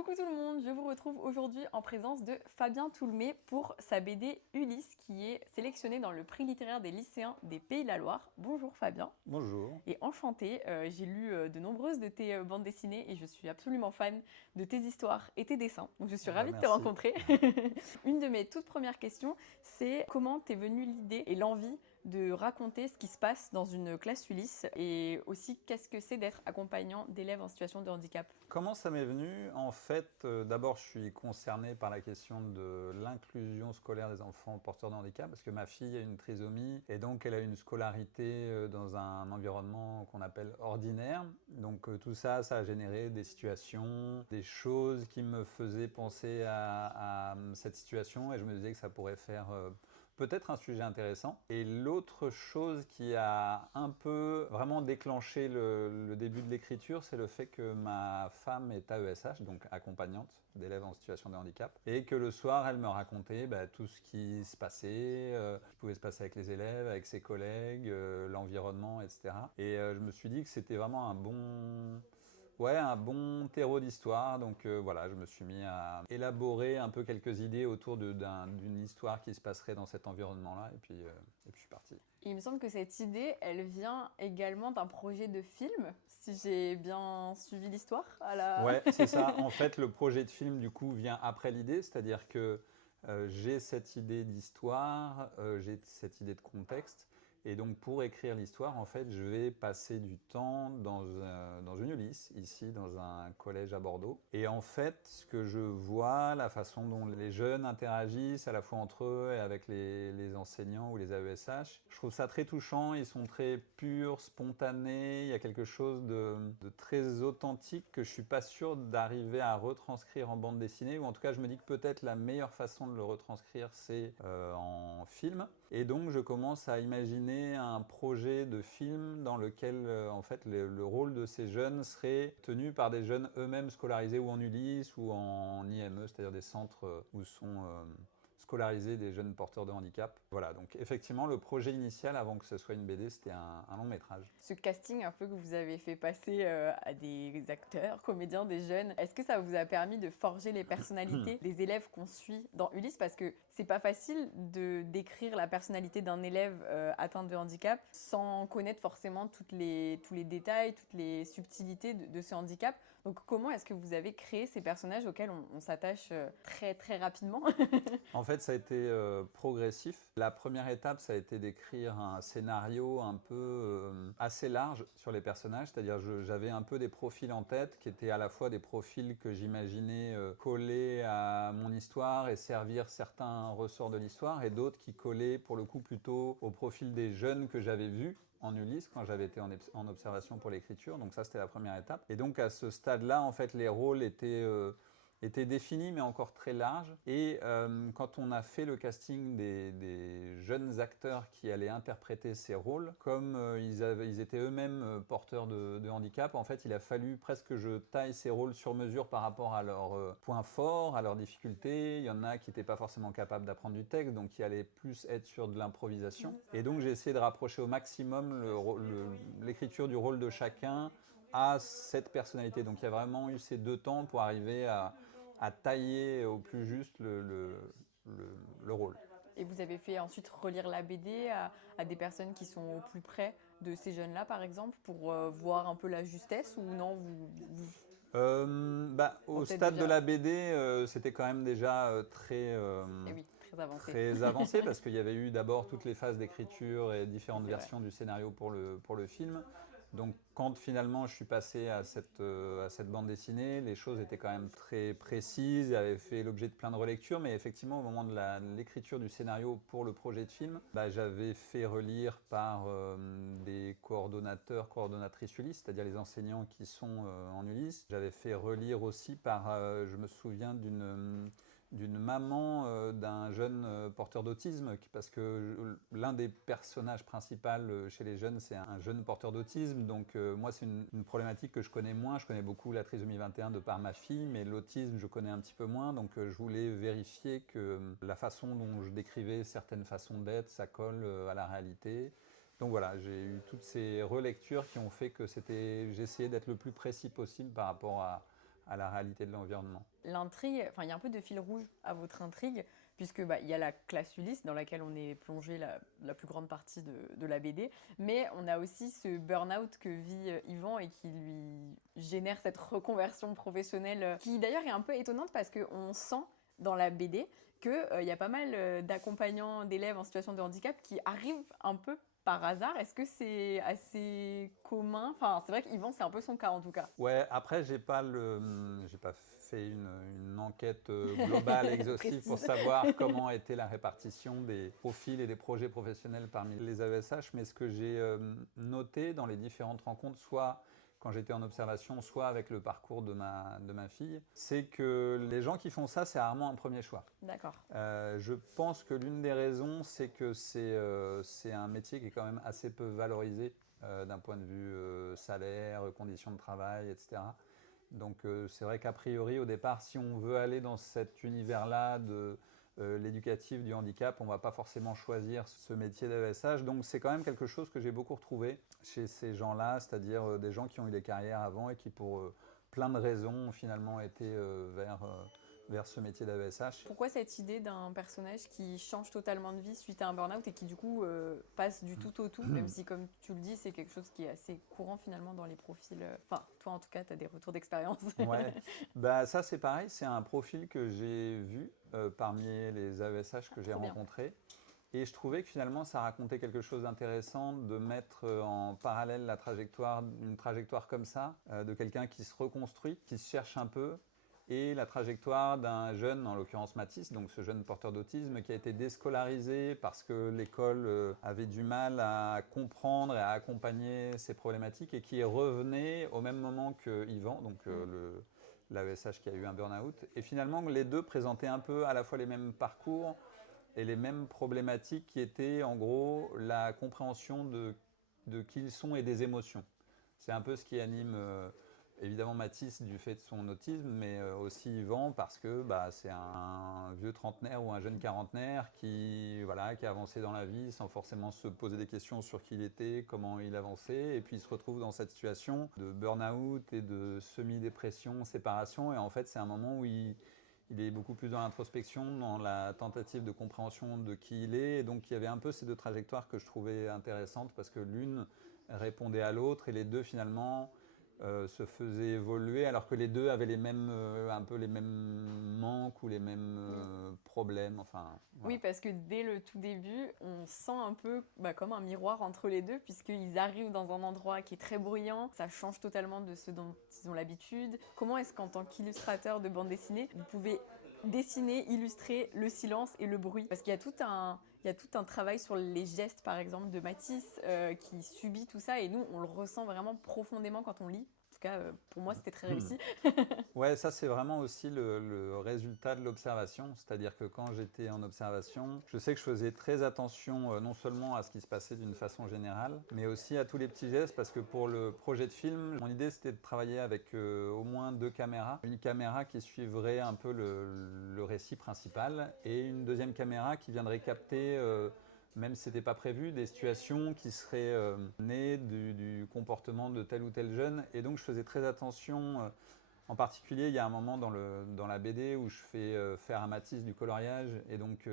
Coucou tout le monde, je vous retrouve aujourd'hui en présence de Fabien Toulmé pour sa BD Ulysse qui est sélectionnée dans le prix littéraire des lycéens des Pays de la Loire. Bonjour Fabien. Bonjour. Et enchantée, j'ai lu de nombreuses de tes bandes dessinées et je suis absolument fan de tes histoires et tes dessins. Donc je suis ravie de te Merci. rencontrer. Une de mes toutes premières questions, c'est comment t'es venue l'idée et l'envie de raconter ce qui se passe dans une classe Ulysse et aussi qu'est-ce que c'est d'être accompagnant d'élèves en situation de handicap. Comment ça m'est venu? En fait, d'abord, je suis concerné par la question de l'inclusion scolaire des enfants porteurs de handicap parce que ma fille a une trisomie et donc elle a une scolarité dans un environnement qu'on appelle ordinaire. Donc tout ça, ça a généré des situations, des choses qui me faisaient penser à cette situation et je me disais que ça pourrait faire peut-être un sujet intéressant. Et l'autre chose qui a un peu vraiment déclenché le début de l'écriture, c'est le fait que ma femme est AESH, donc accompagnante d'élèves en situation de handicap, et que le soir, elle me racontait tout ce qui se passait, ce qui pouvait se passer avec les élèves, avec ses collègues, l'environnement, etc. Et je me suis dit que c'était vraiment un bon terreau d'histoire. Donc voilà, je me suis mis à élaborer un peu quelques idées autour d'une histoire qui se passerait dans cet environnement-là. Et puis je suis parti. Il me semble que cette idée, elle vient également d'un projet de film, si j'ai bien suivi l'histoire à la... Ouais, c'est ça. En fait, le projet de film, du coup, vient après l'idée. C'est-à-dire que j'ai cette idée d'histoire, j'ai cette idée de contexte. Et donc, pour écrire l'histoire, en fait, je vais passer du temps dans une Ulysse, ici, dans un collège à Bordeaux. Et en fait, ce que je vois, la façon dont les jeunes interagissent, à la fois entre eux et avec les enseignants ou les AESH, je trouve ça très touchant. Ils sont très purs, spontanés. Il y a quelque chose de très authentique que je suis pas sûr d'arriver à retranscrire en bande dessinée. Ou en tout cas, je me dis que peut-être la meilleure façon de le retranscrire, c'est en film. Et donc, je commence à imaginer un projet de film dans lequel, en fait, le rôle de ces jeunes serait tenu par des jeunes eux-mêmes scolarisés ou en Ulysse ou en IME, c'est-à-dire des centres où sont scolarisés des jeunes porteurs de handicap. Voilà, donc effectivement, le projet initial, avant que ce soit une BD, c'était un long métrage. Ce casting un peu que vous avez fait passer à des acteurs, comédiens, des jeunes, est-ce que ça vous a permis de forger les personnalités des élèves qu'on suit dans Ulysse? Parce que c'est pas facile de décrire la personnalité d'un élève atteint de handicap sans connaître forcément tous les détails, toutes les subtilités de ce handicap. Donc comment est-ce que vous avez créé ces personnages auxquels on s'attache très très rapidement? En fait, ça a été progressif. La première étape, ça a été d'écrire un scénario un peu assez large sur les personnages, c'est-à-dire j'avais un peu des profils en tête qui étaient à la fois des profils que j'imaginais coller à mon histoire et servir certains ressorts de l'histoire, et d'autres qui collaient pour le coup plutôt au profil des jeunes que j'avais vus en Ulysse quand j'avais été en observation pour l'écriture. Donc ça, c'était la première étape. Et donc à ce stade-là, en fait, les rôles étaient définis mais encore très larges. Et quand on a fait le casting des jeunes acteurs qui allaient interpréter ces rôles, comme ils étaient eux-mêmes porteurs de handicap, en fait il a fallu presque que je taille ces rôles sur mesure par rapport à leurs points forts, à leurs difficultés. Il y en a qui n'étaient pas forcément capables d'apprendre du texte, donc qui allaient plus être sur de l'improvisation. Et donc j'ai essayé de rapprocher au maximum l'écriture du rôle de chacun à cette personnalité. Donc il y a vraiment eu ces deux temps pour arriver à tailler au plus juste le rôle. Et vous avez fait ensuite relire la BD à des personnes qui sont au plus près de ces jeunes-là, par exemple, pour voir un peu la justesse ou non Au peut-être stade de déjà... la BD, c'était quand même déjà Eh oui, très avancé. très avancé parce qu'il y avait eu d'abord toutes les phases d'écriture et différentes C'est vrai. versions du scénario pour le film. Donc quand finalement je suis passé à cette bande dessinée, les choses étaient quand même très précises, avaient fait l'objet de plein de relectures, mais effectivement au moment de l'écriture du scénario pour le projet de film, j'avais fait relire par des coordonnateurs, coordonnatrices Ulysse, c'est-à-dire les enseignants qui sont en Ulysse. J'avais fait relire aussi par, je me souviens d'une maman d'un jeune porteur d'autisme, parce que l'un des personnages principaux chez les jeunes, c'est un jeune porteur d'autisme. Donc moi, c'est une problématique que je connais moins. Je connais beaucoup la trisomie 21 de par ma fille, mais l'autisme, je connais un petit peu moins. Donc je voulais vérifier que la façon dont je décrivais certaines façons d'être, ça colle à la réalité. Donc voilà, j'ai eu toutes ces relectures qui ont fait que j'ai essayé d'être le plus précis possible par rapport à à la réalité de l'environnement. L'intrigue, enfin, il y a un peu de fil rouge à votre intrigue, puisque il y a la classe Ulysse dans laquelle on est plongé la plus grande partie de la BD, mais on a aussi ce burn-out que vit Yvan et qui lui génère cette reconversion professionnelle, qui d'ailleurs est un peu étonnante parce qu'on sent dans la BD qu'il y a pas mal d'accompagnants d'élèves en situation de handicap qui arrivent un peu par hasard. Est-ce que c'est assez commun? Enfin, c'est vrai qu'Yvan, c'est un peu son cas en tout cas. Ouais, après, j'ai pas fait une enquête globale, exhaustive pour Précise. savoir comment était la répartition des profils et des projets professionnels parmi les AESH, mais ce que j'ai noté dans les différentes rencontres, soit quand j'étais en observation, soit avec le parcours de ma fille, c'est que les gens qui font ça, c'est rarement un premier choix. D'accord. Je pense que l'une des raisons, c'est que c'est un métier qui est quand même assez peu valorisé d'un point de vue salaire, conditions de travail, etc. Donc c'est vrai qu'a priori, au départ, si on veut aller dans cet univers-là de l'éducatif du handicap, on ne va pas forcément choisir ce métier d'AESH. Donc c'est quand même quelque chose que j'ai beaucoup retrouvé chez ces gens-là, c'est-à-dire des gens qui ont eu des carrières avant et qui, pour plein de raisons, ont finalement été vers ce métier d'AESH. Pourquoi cette idée d'un personnage qui change totalement de vie suite à un burn-out et qui du coup passe du tout au tout, même si comme tu le dis, c'est quelque chose qui est assez courant finalement dans les profils. Enfin, toi en tout cas, tu as des retours d'expérience. Ouais, bah ça c'est pareil, c'est un profil que j'ai vu parmi les AESH que j'ai Trop bien. rencontrés. Et je trouvais que finalement ça racontait quelque chose d'intéressant de mettre en parallèle une trajectoire comme ça, de quelqu'un qui se reconstruit, qui se cherche un peu, et la trajectoire d'un jeune, en l'occurrence Mathis, donc ce jeune porteur d'autisme qui a été déscolarisé parce que l'école avait du mal à comprendre et à accompagner ses problématiques et qui revenait au même moment que Yvan, donc l'AESH qui a eu un burn-out. Et finalement, les deux présentaient un peu à la fois les mêmes parcours et les mêmes problématiques qui étaient en gros la compréhension de qui ils sont et des émotions. C'est un peu ce qui anime évidemment Mathis du fait de son autisme, mais aussi Yvan parce que c'est un vieux trentenaire ou un jeune quarantenaire qui a avancé dans la vie sans forcément se poser des questions sur qui il était, comment il avançait, et puis il se retrouve dans cette situation de burn-out et de semi-dépression, séparation, et en fait c'est un moment où il est beaucoup plus dans l'introspection, dans la tentative de compréhension de qui il est. Et donc, il y avait un peu ces deux trajectoires que je trouvais intéressantes parce que l'une répondait à l'autre et les deux, finalement, se faisaient évoluer alors que les deux avaient un peu les mêmes manques ou les mêmes problèmes. Enfin, voilà. Oui, parce que dès le tout début, on sent un peu comme un miroir entre les deux, puisqu'ils arrivent dans un endroit qui est très bruyant, ça change totalement de ce dont ils ont l'habitude. Comment est-ce qu'en tant qu'illustrateur de bande dessinée, vous pouvez dessiner, illustrer le silence et le bruit? Parce qu'il y a tout un travail sur les gestes, par exemple, de Matisse, qui subit tout ça, et nous, on le ressent vraiment profondément quand on lit. En tout cas, pour moi, c'était très réussi. Ouais, ça c'est vraiment aussi le résultat de l'observation. C'est-à-dire que quand j'étais en observation, je sais que je faisais très attention non seulement à ce qui se passait d'une façon générale, mais aussi à tous les petits gestes parce que pour le projet de film, mon idée c'était de travailler avec au moins 2 caméras. Une caméra qui suivrait un peu le récit principal et une deuxième caméra qui viendrait capter même si ce n'était pas prévu, des situations qui seraient nées du comportement de tel ou tel jeune. Et donc je faisais très attention. En particulier, il y a un moment dans la BD où je fais faire à Matisse du coloriage. Et donc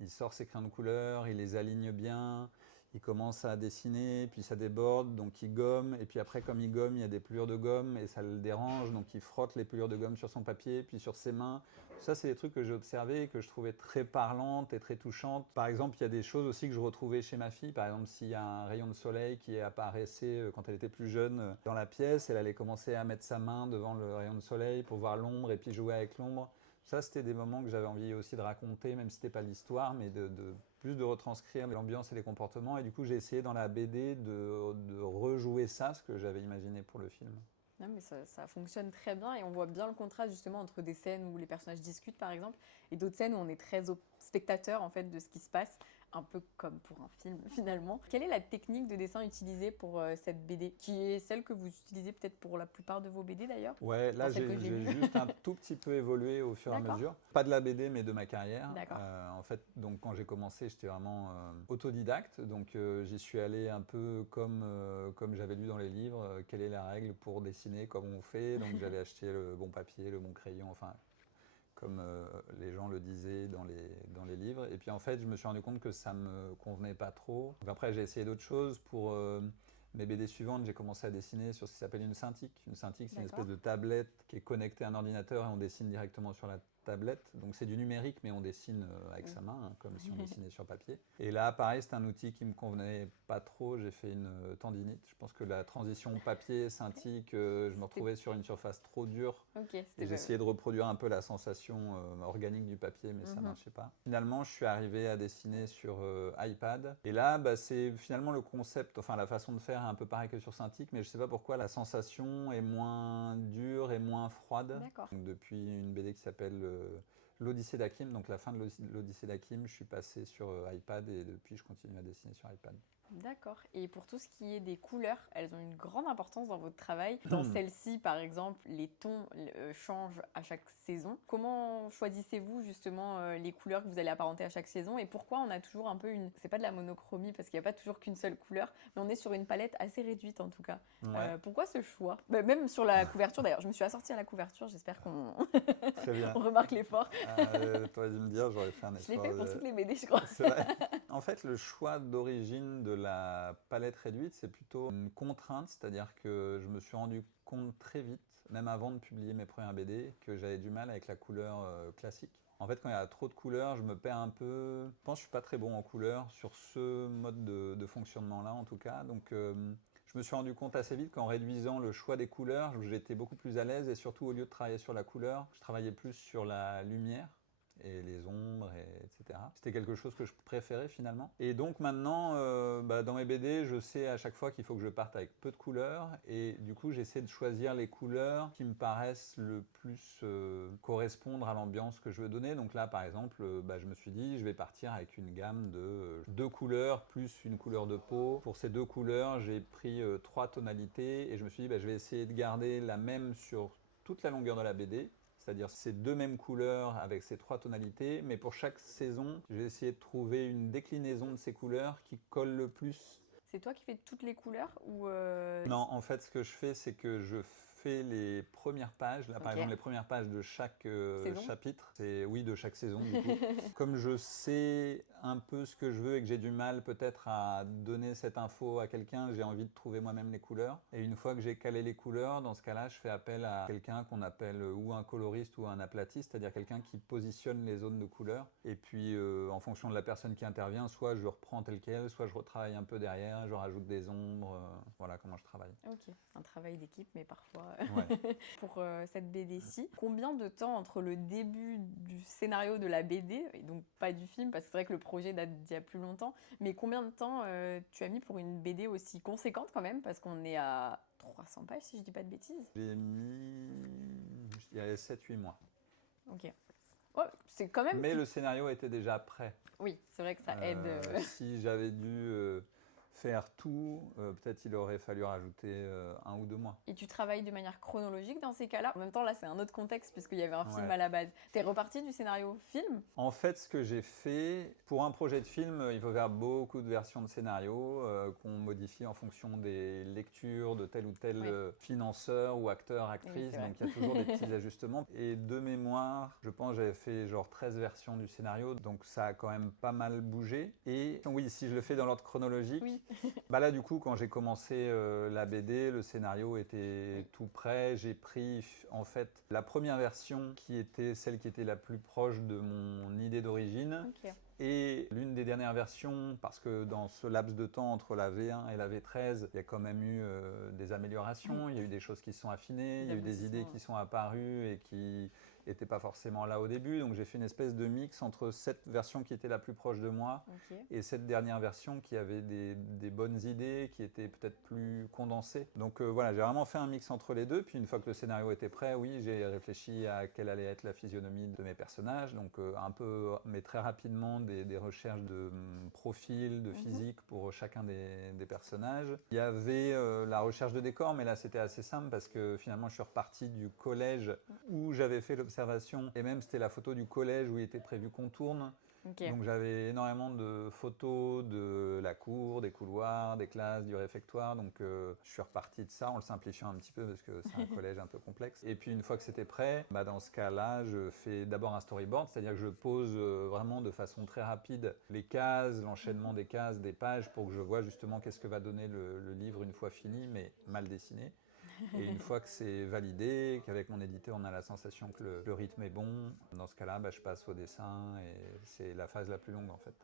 il sort ses crayons de couleur, il les aligne bien, il commence à dessiner, puis ça déborde, donc il gomme. Et puis après, comme il gomme, il y a des pelures de gomme et ça le dérange. Donc il frotte les pelures de gomme sur son papier, puis sur ses mains. Ça, c'est des trucs que j'ai observés et que je trouvais très parlantes et très touchantes. Par exemple, il y a des choses aussi que je retrouvais chez ma fille. Par exemple, s'il y a un rayon de soleil qui apparaissait quand elle était plus jeune dans la pièce, elle allait commencer à mettre sa main devant le rayon de soleil pour voir l'ombre et puis jouer avec l'ombre. Ça, c'était des moments que j'avais envie aussi de raconter, même si ce n'était pas l'histoire, mais plus de retranscrire l'ambiance et les comportements. Et du coup, j'ai essayé dans la BD de rejouer ça, ce que j'avais imaginé pour le film. Non, mais ça fonctionne très bien et on voit bien le contraste justement entre des scènes où les personnages discutent par exemple et d'autres scènes où on est très spectateur en fait de ce qui se passe un peu comme pour un film finalement. Quelle est la technique de dessin utilisée pour cette BD, qui est celle que vous utilisez peut-être pour la plupart de vos BD d'ailleurs? Ouais, là Dans celle que j'ai j'ai lue. juste un tout petit peu évolué au fur et à D'accord, mesure. Pas de la BD, mais de ma carrière. d'accord. En fait, donc quand j'ai commencé, j'étais vraiment autodidacte. Donc j'y suis allé un peu comme j'avais lu dans les livres. Quelle est la règle pour dessiner, comment on fait. Donc j'avais acheté le bon papier, le bon crayon, enfin comme les gens le disaient dans les livres. Et puis en fait, je me suis rendu compte que ça me convenait pas trop. Donc après, j'ai essayé d'autres choses. Pour mes BD suivantes, j'ai commencé à dessiner sur ce qui s'appelle une Cintiq. Une Cintiq, c'est une D'accord. espèce de tablette qui est connectée à un ordinateur et on dessine directement sur la tablette. Donc c'est du numérique, mais on dessine avec sa main, hein, comme si on dessinait sur papier. Et là, pareil, c'est un outil qui me convenait pas trop. J'ai fait une tendinite. Je pense que la transition papier, Cintiq, je me retrouvais sur une surface trop dure. Ok, Et c'était j'essayais de reproduire un peu la sensation organique du papier, mais ça marchait pas. Finalement, je suis arrivé à dessiner sur iPad. Et là, bah, c'est finalement le concept, enfin la façon de faire est un peu pareil que sur Cintiq, mais je sais pas pourquoi la sensation est moins dure et moins froide. D'accord. Donc, depuis une BD qui s'appelle l'Odyssée d'Hakim, donc la fin de l'Odyssée d'Hakim, je suis passé sur iPad et depuis je continue à dessiner sur iPad. D'accord. Et pour tout ce qui est des couleurs, elles ont une grande importance dans votre travail. Dans celle-ci, par exemple, les tons changent à chaque saison. Comment choisissez-vous justement les couleurs que vous allez apparenter à chaque saison et pourquoi on a toujours un peu une... C'est pas de la monochromie parce qu'il n'y a pas toujours qu'une seule couleur, mais on est sur une palette assez réduite en tout cas. Ouais. Pourquoi ce choix? Bah, même sur la couverture d'ailleurs, je me suis assortie à la couverture, j'espère qu'on Très bien. on remarque l'effort. T'aurais dû me dire, j'aurais fait un Je l'ai effort. fait pour toutes les BD, je crois. C'est vrai. En fait, le choix d'origine de la palette réduite, c'est plutôt une contrainte, c'est-à-dire que je me suis rendu compte très vite, même avant de publier mes premières BD, que j'avais du mal avec la couleur classique. En fait, quand il y a trop de couleurs, je me perds un peu. Je pense que je suis pas très bon en couleurs sur ce mode de fonctionnement-là, en tout cas. Donc, je me suis rendu compte assez vite qu'en réduisant le choix des couleurs, j'étais beaucoup plus à l'aise et surtout, au lieu de travailler sur la couleur, je travaillais plus sur la lumière et les ombres, etc. C'était quelque chose que je préférais finalement. Et donc maintenant, dans mes BD, je sais à chaque fois qu'il faut que je parte avec peu de couleurs. Et du coup, j'essaie de choisir les couleurs qui me paraissent le plus correspondre à l'ambiance que je veux donner. Donc là, par exemple, je me suis dit, je vais partir avec une gamme de 2 couleurs plus une couleur de peau. Pour ces 2 couleurs, j'ai pris 3 tonalités. Et je me suis dit, je vais essayer de garder la même sur toute la longueur de la BD. C'est-à-dire ces 2 mêmes couleurs avec ces 3 tonalités, mais pour chaque saison, j'ai essayé de trouver une déclinaison de ces couleurs qui colle le plus. C'est toi qui fais toutes les couleurs ou Non, en fait, ce que je fais, c'est que je fais les premières pages. Là, par exemple, les premières pages de chaque chapitre. C'est oui, de chaque saison, du coup. Comme je sais un peu ce que je veux et que j'ai du mal peut-être à donner cette info à quelqu'un, j'ai envie de trouver moi-même les couleurs. Et une fois que j'ai calé les couleurs, dans ce cas-là, je fais appel à quelqu'un qu'on appelle ou un coloriste ou un aplatiste, c'est-à-dire quelqu'un qui positionne les zones de couleurs. Et puis, en fonction de la personne qui intervient, soit je reprends tel quel, soit je retravaille un peu derrière, je rajoute des ombres. Voilà comment je travaille. Ok, un travail d'équipe, mais parfois... Ouais. Pour cette BD-ci, combien de temps entre le début du scénario de la BD, et donc pas du film, parce que c'est vrai que le projet date d'il y a plus longtemps, mais combien de temps tu as mis pour une BD aussi conséquente quand même, parce qu'on est à 300 pages si je dis pas de bêtises? J'ai mis, je dirais, 7-8 mois. Ok. Oh, c'est quand même... Mais le scénario était déjà prêt. Oui, c'est vrai que ça aide. Si j'avais dû faire tout, peut-être il aurait fallu rajouter 1 ou 2 mois. Et tu travailles de manière chronologique dans ces cas-là? En même temps, là, c'est un autre contexte puisqu'il y avait un film Ouais. à la base. T'es reparti du scénario film? En fait, ce que j'ai fait, pour un projet de film, il faut faire beaucoup de versions de scénario qu'on modifie en fonction des lectures de tel ou tel financeur ou acteur, actrice. Oui, donc il y a toujours des petits ajustements. Et de mémoire, je pense que j'avais fait genre 13 versions du scénario, donc ça a quand même pas mal bougé. Et oui, si je le fais dans l'ordre chronologique, Oui. là du coup, quand j'ai commencé la BD, le scénario était tout prêt. J'ai pris en fait la première version qui était celle qui était la plus proche de mon idée d'origine. Ok. Et l'une des dernières versions, parce que dans ce laps de temps entre la V1 et la V13, il y a quand même eu des améliorations, il y a eu des choses qui se sont affinées, il y a eu des idées qui sont apparues et qui n'étaient pas forcément là au début. Donc j'ai fait une espèce de mix entre cette version qui était la plus proche de moi et cette dernière version qui avait des bonnes idées, qui était peut-être plus condensée. Donc voilà, j'ai vraiment fait un mix entre les deux. Puis une fois que le scénario était prêt, oui, j'ai réfléchi à quelle allait être la physionomie de mes personnages. Donc un peu, mais très rapidement, des recherches de profil, de physique pour chacun des personnages. Il y avait la recherche de décor, mais là c'était assez simple parce que finalement je suis reparti du collège où j'avais fait l'observation, et même c'était la photo du collège où il était prévu qu'on tourne. Ok. Donc j'avais énormément de photos de la cour, des couloirs, des classes, du réfectoire. Donc je suis reparti de ça en le simplifiant un petit peu parce que c'est un collège un peu complexe. Et puis une fois que c'était prêt, dans ce cas-là, je fais d'abord un storyboard, c'est-à-dire que je pose vraiment de façon très rapide les cases, l'enchaînement des cases, des pages pour que je vois justement qu'est-ce que va donner le livre une fois fini, mais mal dessiné. Et une fois que c'est validé, qu'avec mon éditeur on a la sensation que le rythme est bon, dans ce cas-là, je passe au dessin et c'est la phase la plus longue en fait.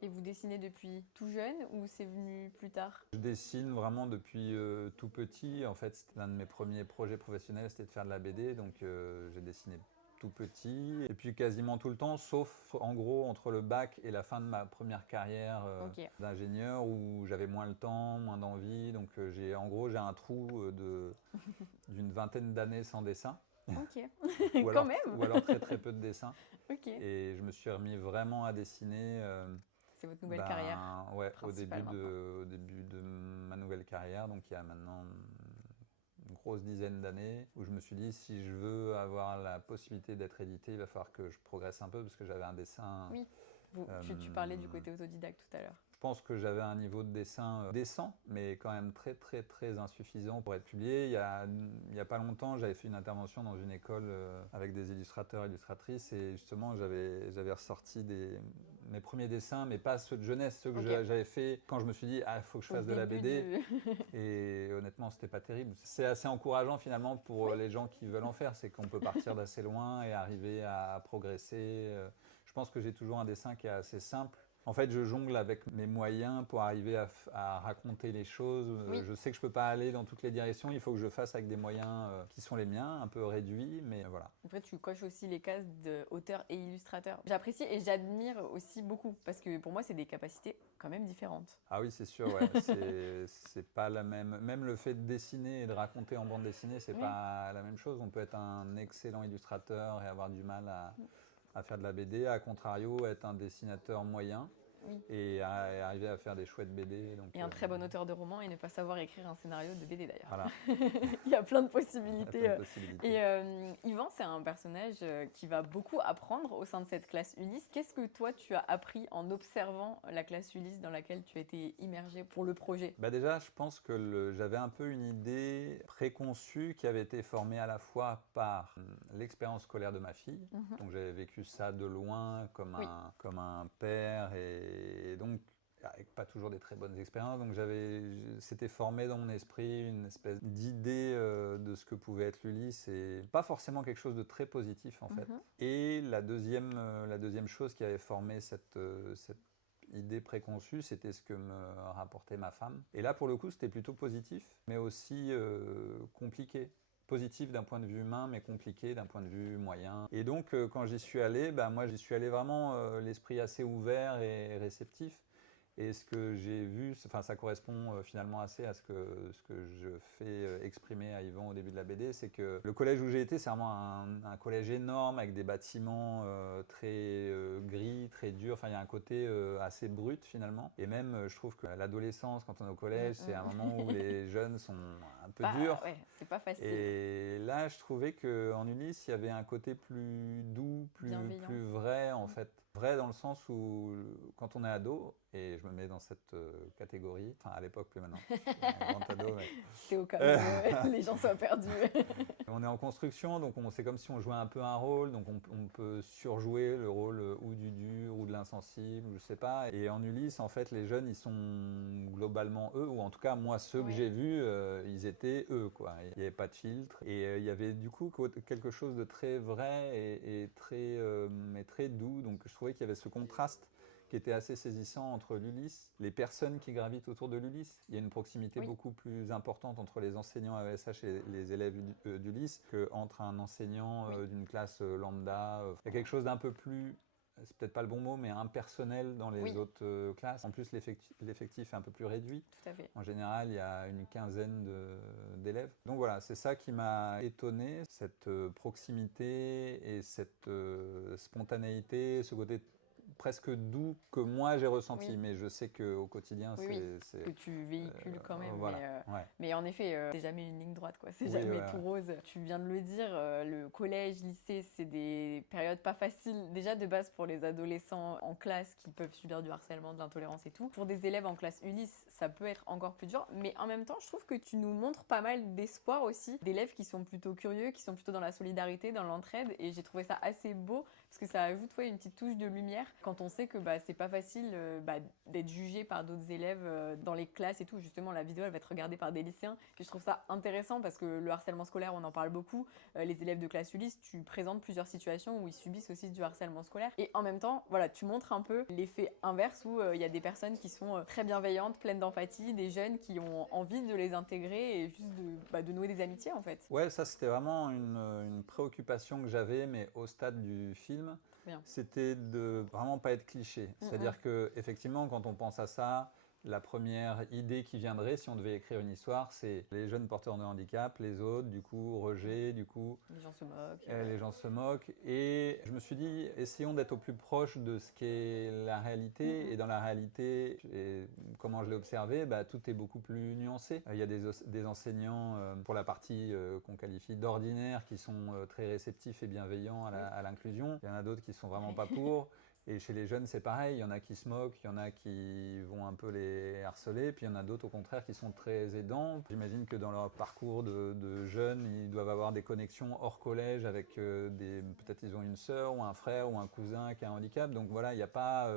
Et vous dessinez depuis tout jeune ou c'est venu plus tard? Je dessine vraiment depuis tout petit. En fait, c'était l'un de mes premiers projets professionnels, c'était de faire de la BD, donc j'ai dessiné tout petit. Et puis quasiment tout le temps, sauf en gros entre le bac et la fin de ma première carrière Ok. d'ingénieur où j'avais moins le temps, moins d'envie. Donc en gros, j'ai un trou d'une vingtaine d'années sans dessin. Ok. ou Quand alors, même. ou alors très très peu de dessins. Ok. Et je me suis remis vraiment à dessiner C'est votre nouvelle carrière ouais, principale maintenant. au début de ma nouvelle carrière, donc il y a maintenant une grosse dizaine d'années, où je me suis dit, si je veux avoir la possibilité d'être édité, il va falloir que je progresse un peu, parce que j'avais un dessin... Oui. Tu parlais du côté autodidacte tout à l'heure. Je pense que j'avais un niveau de dessin décent, mais quand même très très très insuffisant pour être publié. Il y a pas longtemps, j'avais fait une intervention dans une école avec des illustrateurs et illustratrices, et justement j'avais ressorti mes premiers dessins, mais pas ceux de jeunesse, ceux que Ok. j'avais fait quand je me suis dit il faut que je Au fasse de la début BD. du... Et honnêtement, c'était pas terrible. C'est assez encourageant finalement pour Oui. les gens qui veulent en faire, c'est qu'on peut partir d'assez loin et arriver à progresser. Je pense que j'ai toujours un dessin qui est assez simple. En fait, je jongle avec mes moyens pour arriver à raconter les choses. Oui. Je sais que je peux pas aller dans toutes les directions. Il faut que je fasse avec des moyens qui sont les miens, un peu réduits, mais voilà. Après, tu coches aussi les cases d'auteur et illustrateur. J'apprécie et j'admire aussi beaucoup parce que pour moi, c'est des capacités quand même différentes. Ah oui, c'est sûr, ouais. C'est pas la même. Même le fait de dessiner et de raconter en bande dessinée, c'est Oui. pas la même chose. On peut être un excellent illustrateur et avoir du mal à faire de la BD. À contrario, être un dessinateur moyen Oui. et arriver à faire des chouettes BD. Donc, Et un très bon auteur de roman et ne pas savoir écrire un scénario de BD d'ailleurs. voilà, Il y a plein de il y a possibilités. plein de possibilités. Et Yvan, c'est un personnage qui va beaucoup apprendre au sein de cette classe Ulysse. Qu'est-ce que toi, tu as appris en observant la classe Ulysse dans laquelle tu as été immergé pour le projet? Déjà, je pense que j'avais un peu une idée préconçue qui avait été formée à la fois par l'expérience scolaire de ma fille. Donc j'avais vécu ça de loin Oui. comme un père et donc avec pas toujours des très bonnes expériences. Donc c'était formé dans mon esprit une espèce d'idée de ce que pouvait être l'Ulysse et pas forcément quelque chose de très positif en fait. Et la deuxième chose qui avait formé cette idée préconçue, c'était ce que me rapportait ma femme. Et là, pour le coup, c'était plutôt positif, mais aussi compliqué. Positif d'un point de vue humain, mais compliqué d'un point de vue moyen. Et donc, quand j'y suis allé, moi, j'y suis allé vraiment l'esprit assez ouvert et réceptif. Et ce que j'ai vu, ça correspond finalement assez à ce que je fais exprimer à Yvan au début de la BD, c'est que le collège où j'ai été, c'est vraiment un collège énorme avec des bâtiments très gris, très durs. Enfin, il y a un côté assez brut finalement. Et même, je trouve que l'adolescence, quand on est au collège, c'est un moment où les jeunes sont un peu durs. Ouais, c'est pas facile. Et là, je trouvais qu'en Ulysse, il y avait un côté plus doux, Bienveillant. plus vrai en fait. Vrai dans le sens où quand on est ado, et je me mets dans cette catégorie, enfin à l'époque plus maintenant, je suis un grand ado, mais C'était au cas où les gens soient perdus. on est en construction, donc c'est comme si on jouait un peu un rôle, donc on peut surjouer le rôle ou du dur ou de l'insensible, je sais pas. Et en Ulysse, en fait, les jeunes, ils sont globalement eux, ou en tout cas moi, ceux que j'ai vus, ils étaient eux, quoi. Il n'y avait pas de filtre, et il y avait du coup quelque chose de très vrai et très doux. Donc je trouvais qu'il y avait ce contraste qui était assez saisissant entre l'Ulysse, les personnes qui gravitent autour de l'Ulysse. Il y a une proximité beaucoup plus importante entre les enseignants à ESH et les élèves d'Ulysse qu'entre un enseignant d'une classe lambda. Il y a quelque chose d'un peu plus, c'est peut-être pas le bon mot, mais impersonnel dans les autres classes. En plus, l'effectif est un peu plus réduit. Tout à fait. En général, il y a une quinzaine d'élèves. Donc voilà, c'est ça qui m'a étonné, cette proximité et cette spontanéité, ce côté presque doux que moi j'ai ressenti, Oui. mais je sais qu'au quotidien, Oui, oui, c'est que tu véhicules quand même. voilà. Ouais. Mais en effet, c'est jamais une ligne droite, quoi. C'est Oui, jamais ouais, tout ouais. rose. Tu viens de le dire, le collège, lycée, c'est des périodes pas faciles. Déjà de base pour les adolescents en classe qui peuvent subir du harcèlement, de l'intolérance et tout. Pour des élèves en classe Ulysse, ça peut être encore plus dur. Mais en même temps, je trouve que tu nous montres pas mal d'espoir aussi. D'élèves qui sont plutôt curieux, qui sont plutôt dans la solidarité, dans l'entraide. Et j'ai trouvé ça assez beau parce que ça ajoute une petite touche de lumière quand on sait que c'est pas facile d'être jugé par d'autres élèves dans les classes et tout. Justement, la vidéo elle va être regardée par des lycéens. Puis je trouve ça intéressant parce que le harcèlement scolaire, on en parle beaucoup. Les élèves de classe Ulysse, tu présentes plusieurs situations où ils subissent aussi du harcèlement scolaire. Et en même temps, voilà, tu montres un peu l'effet inverse où il y a des personnes qui sont très bienveillantes, pleines d'empathie, des jeunes qui ont envie de les intégrer et juste de nouer des amitiés en fait. Ouais, ça c'était vraiment une préoccupation que j'avais, mais au stade du film, Bien. c'était de vraiment pas être cliché. C'est-à-dire que effectivement, quand on pense à ça, la première idée qui viendrait, si on devait écrire une histoire, c'est les jeunes porteurs de handicap, les autres, du coup, rejet, du coup, Les gens se moquent. les gens se moquent. Et je me suis dit, essayons d'être au plus proche de ce qu'est la réalité. Et dans la réalité, et comment je l'ai observé, tout est beaucoup plus nuancé. Il y a des enseignants, pour la partie qu'on qualifie d'ordinaire, qui sont très réceptifs et bienveillants à l'inclusion. Il y en a d'autres qui sont vraiment pas pour. Et chez les jeunes, c'est pareil, il y en a qui se moquent, il y en a qui vont un peu les harceler, puis il y en a d'autres au contraire qui sont très aidants. J'imagine que dans leur parcours de jeunes, ils doivent avoir des connexions hors collège avec peut-être ils ont une sœur ou un frère ou un cousin qui a un handicap. Donc voilà, il n'y a pas...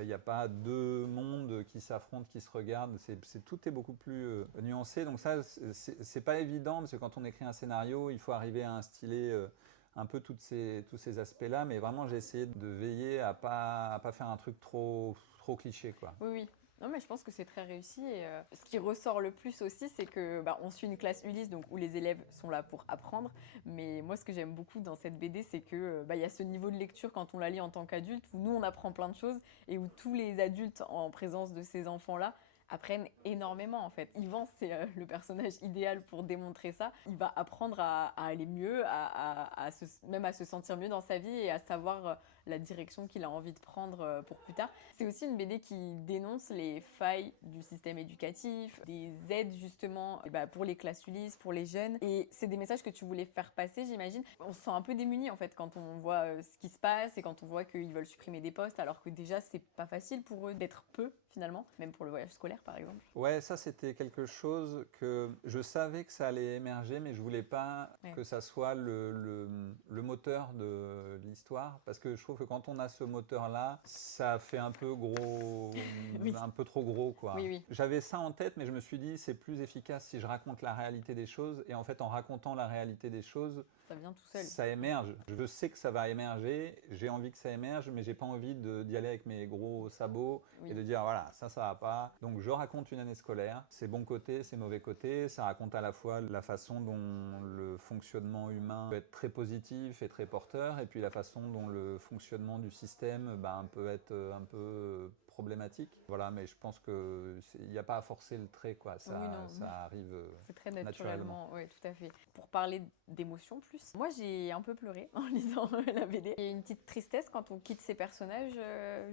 Il n'y a pas deux mondes qui s'affrontent, qui se regardent. Tout est beaucoup plus nuancé. Donc ça, c'est pas évident parce que quand on écrit un scénario, il faut arriver à instiller un peu tous ces aspects-là. Mais vraiment, j'ai essayé de veiller à pas faire un truc trop cliché, quoi. Oui, oui. Non, mais je pense que c'est très réussi. Et ce qui ressort le plus aussi, c'est que on suit une classe Ulysse, donc où les élèves sont là pour apprendre. Mais moi, ce que j'aime beaucoup dans cette BD, c'est que il y a ce niveau de lecture quand on la lit en tant qu'adulte, où nous on apprend plein de choses et où tous les adultes en présence de ces enfants-là apprennent énormément en fait. Yvan, c'est le personnage idéal pour démontrer ça. Il va apprendre à aller mieux, même à se sentir mieux dans sa vie et à savoir la direction qu'il a envie de prendre pour plus tard. C'est aussi une BD qui dénonce les failles du système éducatif, des aides justement pour les classes Ulysse, pour les jeunes. Et c'est des messages que tu voulais faire passer, j'imagine. On se sent un peu démuni en fait quand on voit ce qui se passe et quand on voit qu'ils veulent supprimer des postes alors que déjà c'est pas facile pour eux d'être peu finalement, même pour le voyage scolaire par exemple. Ouais, ça c'était quelque chose que je savais que ça allait émerger, mais je voulais pas que ça soit le moteur de l'histoire, parce que je trouve que quand on a ce moteur-là, ça fait un peu gros, un peu trop gros, quoi. Oui, oui. J'avais ça en tête, mais je me suis dit c'est plus efficace si je raconte la réalité des choses, et en fait en racontant la réalité des choses, ça vient tout seul. Ça émerge. Je sais que ça va émerger, j'ai envie que ça émerge, mais j'ai pas envie d'y aller avec mes gros sabots et de dire voilà, ça va pas. Donc je raconte une année scolaire, ses bons côtés, ses mauvais côtés. Ça raconte à la fois la façon dont le fonctionnement humain peut être très positif et très porteur, et puis la façon dont le fonctionnement du système peut être un peu problématique. Voilà, mais je pense qu'il n'y a pas à forcer le trait, quoi. Ça arrive c'est très naturellement. Oui, tout à fait. Pour parler d'émotions plus, moi j'ai un peu pleuré en lisant la BD. Il y a une petite tristesse quand on quitte ces personnages,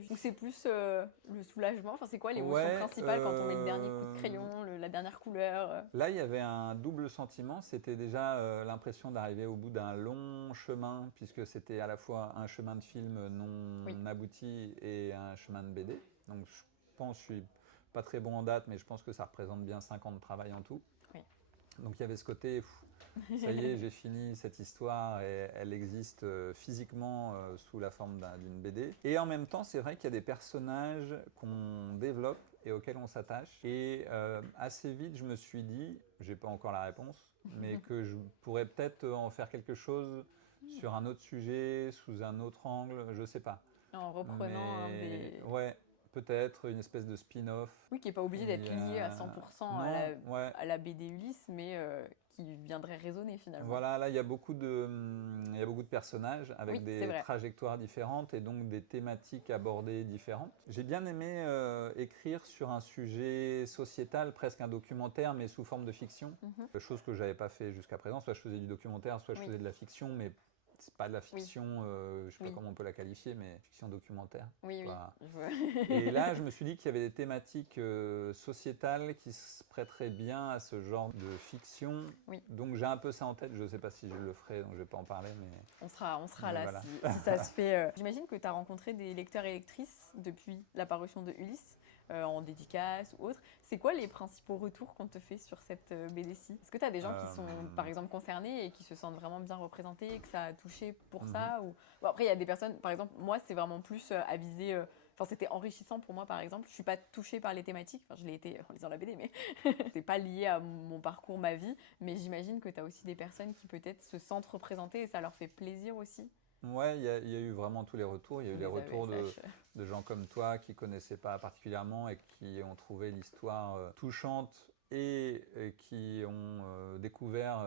ou c'est plus le soulagement. Enfin, c'est quoi l'émotion principale quand on met le dernier coup de crayon, la dernière couleur Là, il y avait un double sentiment. C'était déjà l'impression d'arriver au bout d'un long chemin, puisque c'était à la fois un chemin de film non abouti et un chemin de BD. Donc je pense, je suis pas très bon en date, mais je pense que ça représente bien 5 ans de travail en tout. Oui. Donc il y avait ce côté, ça y est, j'ai fini cette histoire et elle existe physiquement sous la forme d'une BD. Et en même temps, c'est vrai qu'il y a des personnages qu'on développe et auxquels on s'attache. Et assez vite, je me suis dit, j'ai pas encore la réponse, mais que je pourrais peut-être en faire quelque chose sur un autre sujet, sous un autre angle, je sais pas. En reprenant des... Ouais, peut-être une espèce de spin-off. Oui, qui n'est pas obligé d'être lié à 100% à la BD Ulysse, mais qui viendrait résonner finalement. Voilà, là il y a beaucoup de personnages avec des trajectoires différentes et donc des thématiques abordées différentes. J'ai bien aimé écrire sur un sujet sociétal, presque un documentaire, mais sous forme de fiction. Chose que je n'avais pas fait jusqu'à présent. Soit je faisais du documentaire, soit je faisais de la fiction, mais c'est pas de la fiction, je sais pas Oui. comment on peut la qualifier, mais fiction documentaire. Oui, Voilà. je vois. Et là, je me suis dit qu'il y avait des thématiques sociétales qui se prêteraient bien à ce genre de fiction. Oui. Donc j'ai un peu ça en tête. Je ne sais pas si je le ferai, donc je ne vais pas en parler. On sera Mais là voilà. si ça se fait. J'imagine que tu as rencontré des lecteurs et lectrices depuis la parution de Ulysse, en dédicace ou autre. C'est quoi les principaux retours qu'on te fait sur cette BD-ci? Est-ce que tu as des gens qui sont, par exemple, concernés et qui se sentent vraiment bien représentés, que ça a touché pour ça ou... Bon, après, il y a des personnes, par exemple, moi, c'est vraiment plus à viser... Enfin, c'était enrichissant pour moi, par exemple. Je suis pas touchée par les thématiques. Enfin, je l'ai été en lisant la BD, mais c'est pas lié à mon parcours, ma vie. Mais j'imagine que tu as aussi des personnes qui peut-être se sentent représentées et ça leur fait plaisir aussi. Ouais, il y a eu vraiment tous les retours. Il y a eu les Les retours AESH. de gens comme toi qui connaissaient pas particulièrement et qui ont trouvé l'histoire touchante et qui ont découvert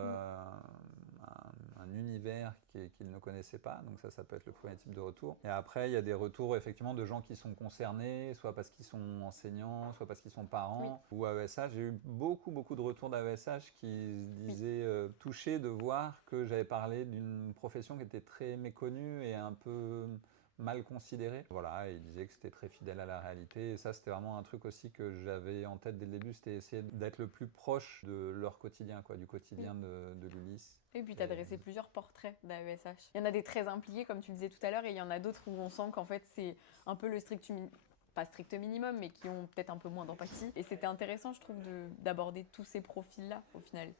un univers qu'ils ne connaissaient pas. Donc ça peut être le premier type de retour. Et après, il y a des retours effectivement de gens qui sont concernés, soit parce qu'ils sont enseignants, soit parce qu'ils sont parents ou AESH. J'ai eu beaucoup de retours d'AESH qui se disaient touchés de voir que j'avais parlé d'une profession qui était très méconnue et un peu mal considérée. Voilà, et ils disaient que c'était très fidèle à la réalité. Et ça, c'était vraiment un truc aussi que j'avais en tête dès le début, c'était essayer d'être le plus proche de leur quotidien, quoi, du quotidien de l'Ulysse. Et puis, tu as dressé plusieurs portraits d'AESH. Il y en a des très impliqués, comme tu le disais tout à l'heure, et il y en a d'autres où on sent qu'en fait, c'est un peu le pas strict minimum, mais qui ont peut-être un peu moins d'empathie. Et c'était intéressant, je trouve, d'aborder tous ces profils-là, au final.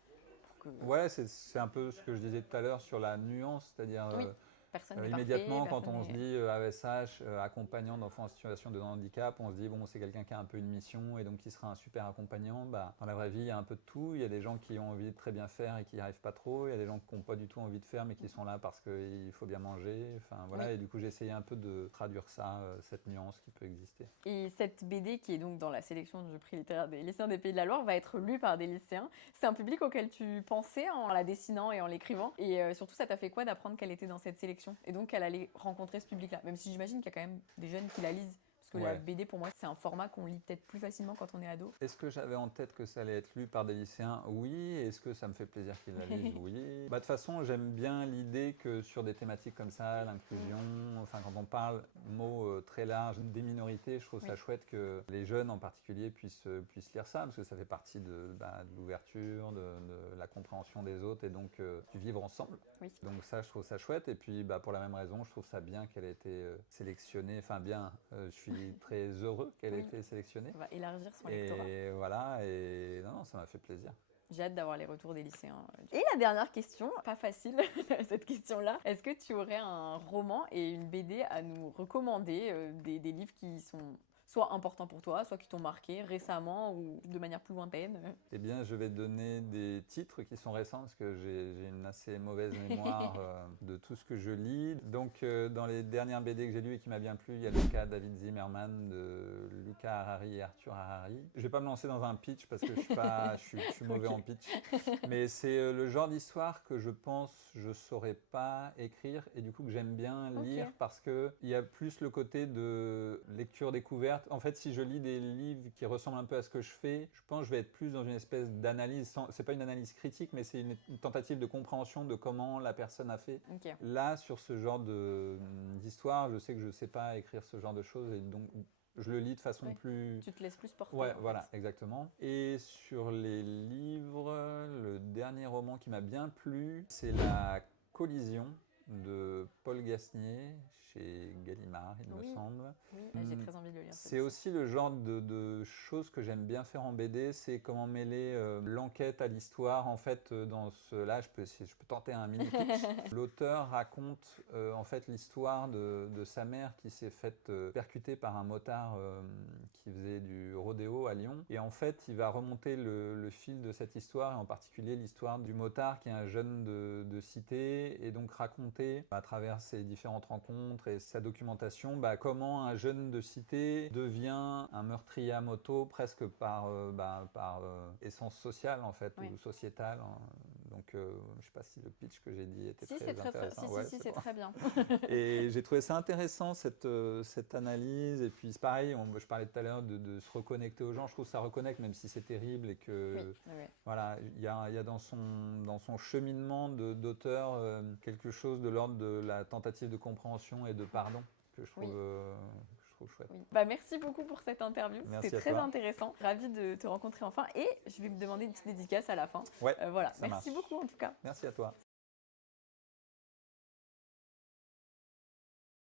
Ouais, c'est un peu ce que je disais tout à l'heure sur la nuance, c'est-à-dire Oui, personne n'est immédiatement parfait, quand personne on se n'est... dit AESH, accompagnant d'enfants en situation de handicap, on se dit bon, c'est quelqu'un qui a un peu une mission et donc qui sera un super accompagnant. Bah, dans la vraie vie, il y a un peu de tout. Il y a des gens qui ont envie de très bien faire et qui n'y arrivent pas trop. Il y a des gens qui n'ont pas du tout envie de faire mais qui sont là parce qu'il faut bien manger. Enfin voilà, et du coup j'ai essayé un peu de traduire ça, cette nuance qui peut exister. Et cette BD, qui est donc dans la sélection du prix littéraire des lycéens des Pays de la Loire, va être lue par des lycéens. C'est un public auquel tu pensais en la dessinant et en l'écrivant. Et surtout, ça t'a fait quoi d'apprendre qu'elle était dans cette sélection et donc qu'elle allait rencontrer ce public-là? Même si j'imagine qu'il y a quand même des jeunes qui la lisent. Parce que la BD, pour moi, c'est un format qu'on lit peut-être plus facilement quand on est ado. Est-ce que j'avais en tête que ça allait être lu par des lycéens? Oui. Est-ce que ça me fait plaisir qu'ils la lisent? Oui. Bah, de toute façon, j'aime bien l'idée que sur des thématiques comme ça, l'inclusion, enfin quand on parle mot très large des minorités, je trouve ça chouette que les jeunes en particulier puissent lire ça, parce que ça fait partie de l'ouverture, de la compréhension des autres et donc du vivre ensemble. Donc ça, je trouve ça chouette. Et puis pour la même raison, je trouve ça bien qu'elle ait été sélectionnée. Enfin bien, je suis très heureux qu'elle ait été sélectionnée. Ça va élargir son lectorat. Et voilà, et non, ça m'a fait plaisir. J'ai hâte d'avoir les retours des lycéens. Et la dernière question, pas facile, cette question-là. Est-ce que tu aurais un roman et une BD à nous recommander, des livres qui sont soit importants pour toi, soit qui t'ont marqué récemment ou de manière plus lointaine? Eh bien, je vais donner des titres qui sont récents parce que j'ai une assez mauvaise mémoire de tout ce que je lis. Donc, dans les dernières BD que j'ai lues et qui m'a bien plu, il y a le cas David Zimmerman de Luca Harari et Arthur Harari. Je ne vais pas me lancer dans un pitch parce que je suis mauvais en pitch. Mais c'est le genre d'histoire que je pense je ne saurais pas écrire et du coup que j'aime bien lire parce qu'il y a plus le côté de lecture découverte. En fait, si je lis des livres qui ressemblent un peu à ce que je fais, je pense que je vais être plus dans une espèce d'analyse. C'est pas une analyse critique, mais c'est une tentative de compréhension de comment la personne a fait. Là, sur ce genre d'histoire, je sais que je ne sais pas écrire ce genre de choses et donc je le lis de façon plus... Tu te laisses plus porter. Ouais, voilà, exactement. Et sur les livres, le dernier roman qui m'a bien plu, c'est La Collision de Paul Gasnier chez Gallimard, il me semble. Oui, j'ai très envie de le lire. C'est aussi le genre de choses que j'aime bien faire en BD, c'est comment mêler l'enquête à l'histoire. En fait, là, je peux tenter un mini pitch. L'auteur raconte en fait l'histoire de sa mère qui s'est faite percuter par un motard qui faisait du rodéo à Lyon. Et en fait, il va remonter le fil de cette histoire, et en particulier l'histoire du motard qui est un jeune de cité, et donc raconter à travers ses différentes rencontres et sa documentation comment un jeune de cité devient un meurtrier à moto presque par essence sociale en fait, ou sociétale. Donc, je ne sais pas si le pitch que j'ai dit était Si, très c'est très, intéressant. si, Ouais, si, c'est c'est bon. très bien. Et j'ai trouvé ça intéressant, cette analyse. Et puis, c'est pareil, je parlais tout à l'heure de se reconnecter aux gens. Je trouve que ça reconnecte, même si c'est terrible. Et que, Oui, oui, oui. voilà, il y a dans son cheminement d'auteur quelque chose de l'ordre de la tentative de compréhension et de pardon que je trouve, Oui. chouette. Oui. Bah, merci beaucoup pour cette interview. Merci C'était à très toi. intéressant. Ravie de te rencontrer enfin. Et je vais me demander une petite dédicace à la fin. Ouais, Voilà. ça Merci marche. beaucoup en tout cas. Merci à toi.